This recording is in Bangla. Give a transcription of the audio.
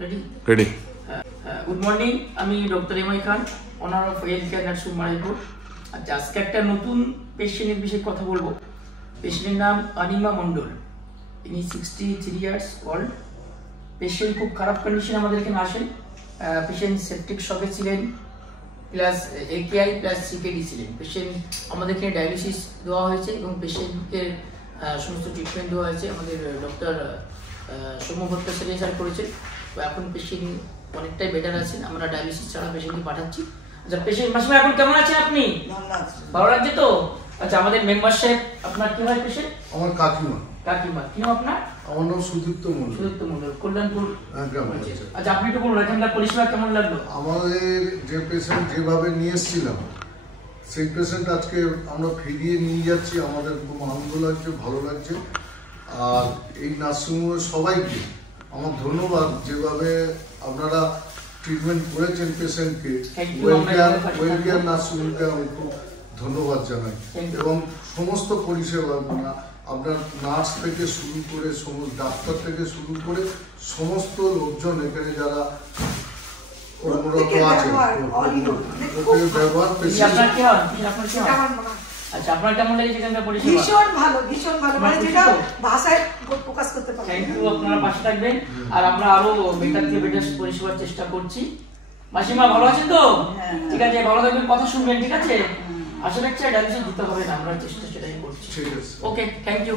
Ready ready. গুড মর্নিং, আমি doctor MI Khan, honour of health care nursing Madaripur. আচ্ছা, আজকে একটা নতুন পেশেন্টের বিষয়ে কথা বলবো। পেশেন্টের নাম অনিমা মণ্ডল, ইনি 63 ইয়ার্স ওল্ড। পেশেন্ট খুব খারাপ কন্ডিশনে আমাদের এখানে আসেন। পেশেন্ট সেপটিক শকে ছিলেন, প্লাস একেআই প্লাস সিকেডি ছিলেন। পেশেন্ট আমাদের এখানে ডায়ালিসিস দেওয়া হয়েছে এবং পেশেন্টকে সমস্ত ট্রিটমেন্ট দেওয়া হয়েছে। আমাদের ডক্টর সৌম্য ভট্টাচার্য স্যার করেছেন। তো এখন পেশেন্ট অনেকটাই বেটার আছেন। আমরা ডায়ালিসিস ছাড়া পেশেন্টকে পাঠাচ্ছি। আচ্ছা পেশেন্ট মাসিমা এখন কেমন আছেন আপনি? ভালো লাগছে তো? আচ্ছা, আমাদের মেম্বারশিপ আপনার কি হয় পেশেন্ট? আমার কাকিমা। কাকিমা কি নাম আপনার? আমার নাম সুদীপ্ত মণ্ডল। সুদীপ্ত মণ্ডল, কল্যাণপুর গ্রাম। আচ্ছা, আপনি একটু বলুন এখানকার পরিষেবা কেমন লাগলো? আমাদের যে পেশেন্ট যেভাবে নিয়ে এসেছিলাম সেই পেশেন্ট আজকে আমরা ফিরিয়ে নিয়ে যাচ্ছি। আমাদের খুব আনন্দ লাগছে, ভালো লাগছে। আর এই নার্সিংহোমের সবাইকে আমার ধন্যবাদ, যেভাবে আপনারা ট্রিটমেন্ট করেছেন পেশেন্টকে। ওয়েলকেয়ার নার্সিংহোমকে আমি খুব ধন্যবাদ জানাই। এবং সমস্ত পরিষেবা আপনার নার্স থেকে শুরু করে ডাক্তার থেকে শুরু করে সমস্ত লোকজন এখানে যারা কর্মরত আছেন ব্যবহার আচ্ছা, আপনার কেমন লেগেছে এখানকার পরিষেবা? ভীষণ ভালো, ভীষণ ভালো, মানে যেটা ভাষায় প্রকাশ করতে পারি। থ্যাংক ইউ, আপনারা পাশে থাকবেন। আর আমরা আরো বেটার থেকে বেটার পরিষেবার চেষ্টা করছি। মাসিমা ভালো আছেন তো? ঠিক আছে, ভালো থাকবেন, কথা শুনবেন, ঠিক আছে? আশা রাখছি ডায়ালিসিস দিতে হবে না, আমরা চেষ্টা সেটাই করছি। ঠিক আছে, ওকে, থ্যাংক ইউ।